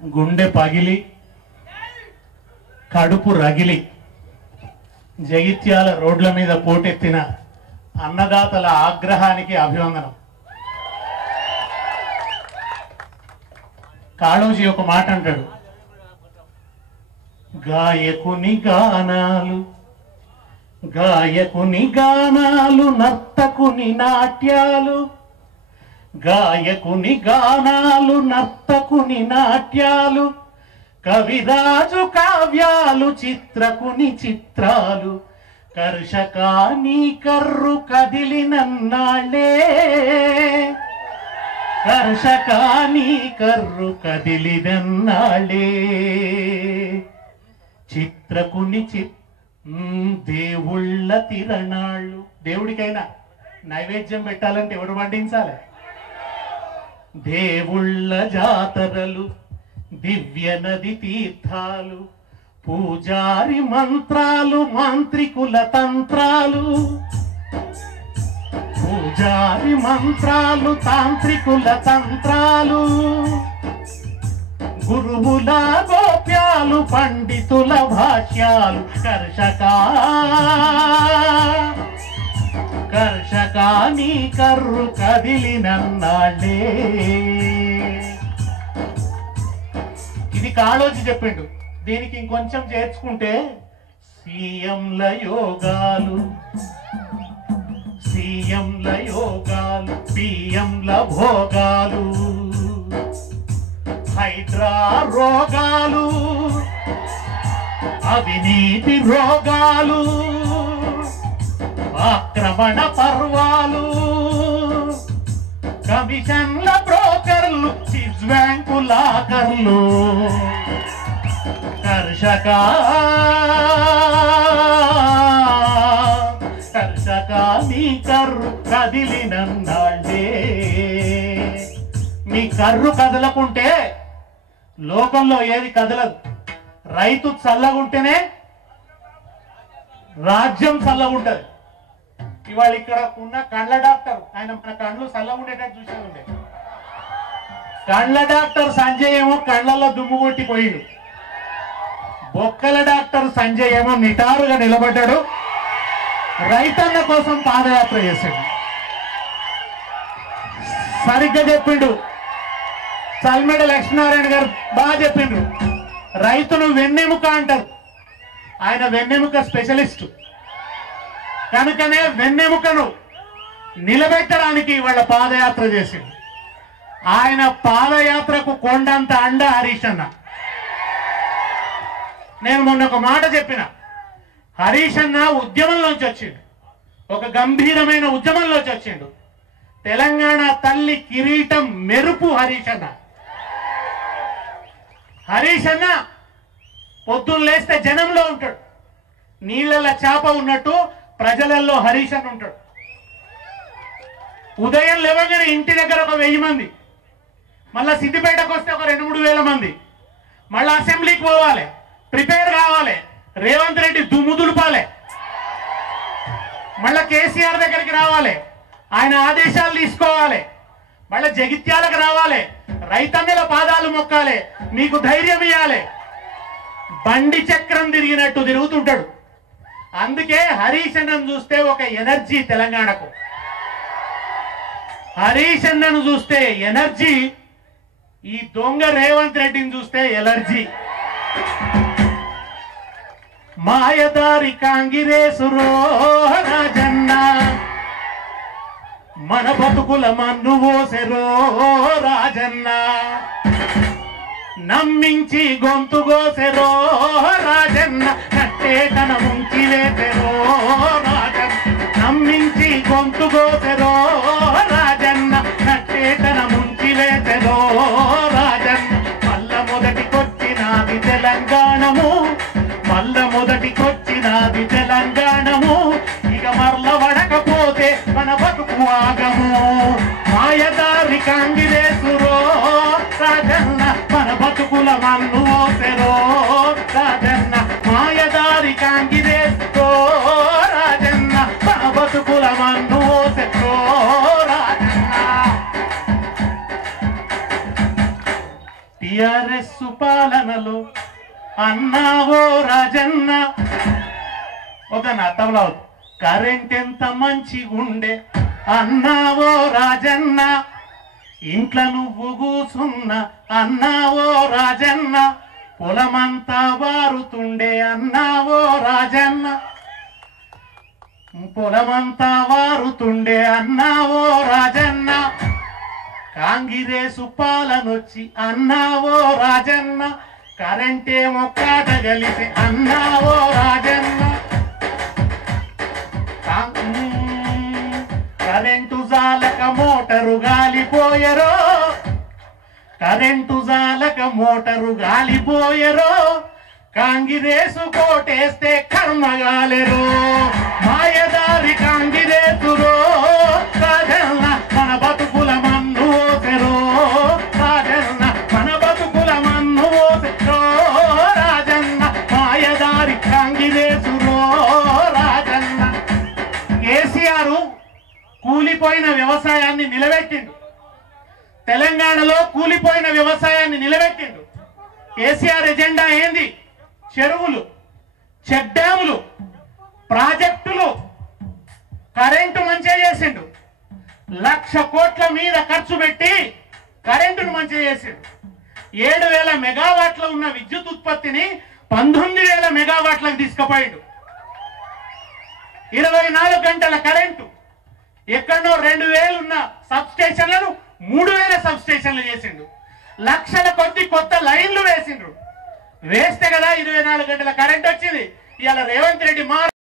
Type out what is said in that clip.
గుండె పగిలి కడుపు రగిలి జగిత్యాల రోడ్ల మీద పోటెత్తిన అన్నదాతల ఆగ్రహానికి అభివందనం. కాళోజీ ఒక మాట అంటాడు, గాయకుని గానాలు గాయకుని గానాలు నర్తకుని నాట్యాలు, గాయకుని గానాలు నర్తకుని నాట్యాలు, కవిరాజు కావ్యాలు చిత్రకుని చిత్రాలు, కర్షకాని కర్రు కదిలినన్నాళ్ళే, కర్షకాని కర్రు కదిలినన్నాళ్ళే, చిత్రకుని దేవుళ్ళ తిరణాళ్ళు. దేవుడికైనా నైవేద్యం పెట్టాలంటే ఎవడు వండించాలి? దేవుళ్ళ జాతరలు దివ్య నది తీర్థాలు, పూజారి మంత్రాలు మాంత్రికుల తంత్రాలు, పూజారి మంత్రాలు తాంత్రికుల తంత్రాలు, గురువుల గోప్యాలు పండితుల భాష్యాలు, కర్షకాని కర్రు కదిలినన్నాళ్ళే. ఇది కాళోజీ చెప్పిండు. దీనికి ఇంకొంచెం చేర్చుకుంటే సీఎంల యోగాలు, సీఎంల యోగాలు, పిఎంల భోగాలు, హైడ్రా రోగాలు, అవినీతి రోగాలు, ఆక్రమణ పర్వాలు, కమిషన్ల బ్రోకర్లు, స్విస్ బ్యాంకు లాకర్లు, కర్షకాని కర్రు కదిలినన్నాళ్ళే. మీ కర్రు కదలకుంటే లోకంలో ఏది కదలదు. రైతు చల్లగుంటేనే రాజ్యం చల్లగుంటది. ఇవాళ ఇక్కడ ఉన్న కండ్ల డాక్టర్, ఆయన మన కళ్ళు చల్లగుండేటట్టు చూసే ఉండే. కండ్ల డాక్టర్ సంజయ్ ఏమో కళ్ళల్లో దుమ్ము కొట్టిపోయాడు. బొక్కల డాక్టర్ సంజయ్ ఏమో నిటారుగా నిలబడ్డాడు, రైతన్న కోసం పాదయాత్ర చేశాడు. సరిగ్గా చెప్పిండు చల్మెడ లక్ష్మీనారాయణ గారు, బాగా చెప్పిండ్రు. రైతును వెన్నెముక అంటారు, ఆయన వెన్నెముక స్పెషలిస్టు. కనుకనే వెన్నెముకను నిలబెట్టడానికి వాళ్ళ పాదయాత్ర చేసిండు. ఆయన పాదయాత్రకు కొండంత అండ హరీష్ అన్న. నేను మొన్న ఒక మాట చెప్పిన, హరీష్ అన్న ఉద్యమంలోంచి వచ్చిండు, ఒక గంభీరమైన ఉద్యమంలోంచి వచ్చిండు. తెలంగాణ తల్లి కిరీటం మెరుపు హరీష్ అన్న. హరీష్ అన్న పొద్దున్న లేస్తే జనంలో ఉంటాడు, నీళ్ళ చేప ఉన్నట్టు ప్రజలలో హరీష్ అన్న ఉంటాడు. ఉదయం లేవగానే ఇంటి దగ్గర ఒక 1000 మంది, మళ్ళా సిద్దిపేటకు వస్తే ఒక 2-3 వేల మంది, మళ్ళీ అసెంబ్లీకి పోవాలి, ప్రిపేర్ కావాలి, రేవంత్ రెడ్డి దుమ్ము దులపాలి, మళ్ళా కేసీఆర్ దగ్గరికి రావాలి, ఆయన ఆదేశాలు తీసుకోవాలి, మళ్ళీ జగిత్యాలకు రావాలి, రైతన్నల పాదాలు మొక్కాలి, మీకు ధైర్యం ఇవ్వాలి. బండి చక్రం తిరిగినట్టు తిరుగుతుంటాడు. అందుకే హరీష్ అన్నను చూస్తే ఒక ఎనర్జీ తెలంగాణకు. హరీష్ అన్నను చూస్తే ఎనర్జీ, ఈ దొంగ రేవంత్ రెడ్డిని చూస్తే ఎలర్జీ. మాయదారి కాంగిరేసురో రాజన్న, మన బతుకుల మన్ను పోసెరో రాజన్న, నమ్మించి గొంతు గోసెరో రాజన్న, కట్టేతన ముంచి వేసెరో రాజన్న, నమ్మించి గొంతు గోసెరో రాజన్న, కట్టేతన ముంచి వేసెరో రాజన్న. మల్ల మొదటికొచ్చినాది తెలంగాణము, మల్ల మొదటికొచ్చినాది తెలంగాణము, ఇక మరల వడకపోతే మన బతుకు ఆగము. మాయదారి కాంగిరేసురో రాజన్న, మన బతుకుల మన్ను ఓసెరో రాజన్న, మాయదారి కాంగిరేసురో రాజన్న, మన బతుకుల మన్ను ఓసెరో రాజన్న. టిఆర్ఎస్ పాలనలో అన్నావో రాజన్న వద్దన్న తబలా కరెంట్ ఎంత మంచిగుండే అన్నావో రాజన్న ఇంట్లో నువ్వు కూసున్న అన్నావో రాజన్న పొలమంతా వారుతుండే అన్నావో రాజన్న పొలమంతా వారుతుండే అన్నావో రాజన్న కాంగిరేసు పాలనొచ్చి అన్నావో రాజన్న కరెంటేమో కాటగలిసి అన్నావో రాజన్న కరెంటు జాలక మోటరు గాలిపోయరో కరెంటు జాలక మోటరు గాలిపోయరో కాంగిరేసు కోటేస్తే కర్మగాలెరో మాయదారి కాంగిరేసురో రాజన్న మన బతుకుల మన్ను ఓసెరో రాజన్న మన బతుకుల మన్ను ఓసెరో రాజన్న మాయదారి కాంగిరేసురో రాజన్న కేసీఆర్ కూలిపోయిన వ్యవసాయాన్ని నిలబెట్టిండు తెలంగాణలో కూలిపోయిన వ్యవసాయాన్ని నిలబెట్టిండు కేసీఆర్ ఎజెండా ఏంది చెరువులు చెక్ డ్యాములు ప్రాజెక్టులు కరెంటు మంచిగా చేసిండు 1,00,000 కోట్ల మీద ఖర్చు పెట్టి కరెంటును మంచిగా చేసిండు 7,000 మెగావాట్ల ఉన్న విద్యుత్ ఉత్పత్తిని 19,000 మెగావాట్లకు తీసుకుపోయిండు 24 గంటల కరెంటు ఎక్కడో 2,000 ఉన్న సబ్ స్టేషన్లను 3,000 సబ్ స్టేషన్లు చేసిండు లక్షల కొద్ది కొత్త లైన్లు వేసిండ్రు వేస్తే కదా 24 గంటల కరెంట్ వచ్చింది ఇవాళ రేవంత్ రెడ్డి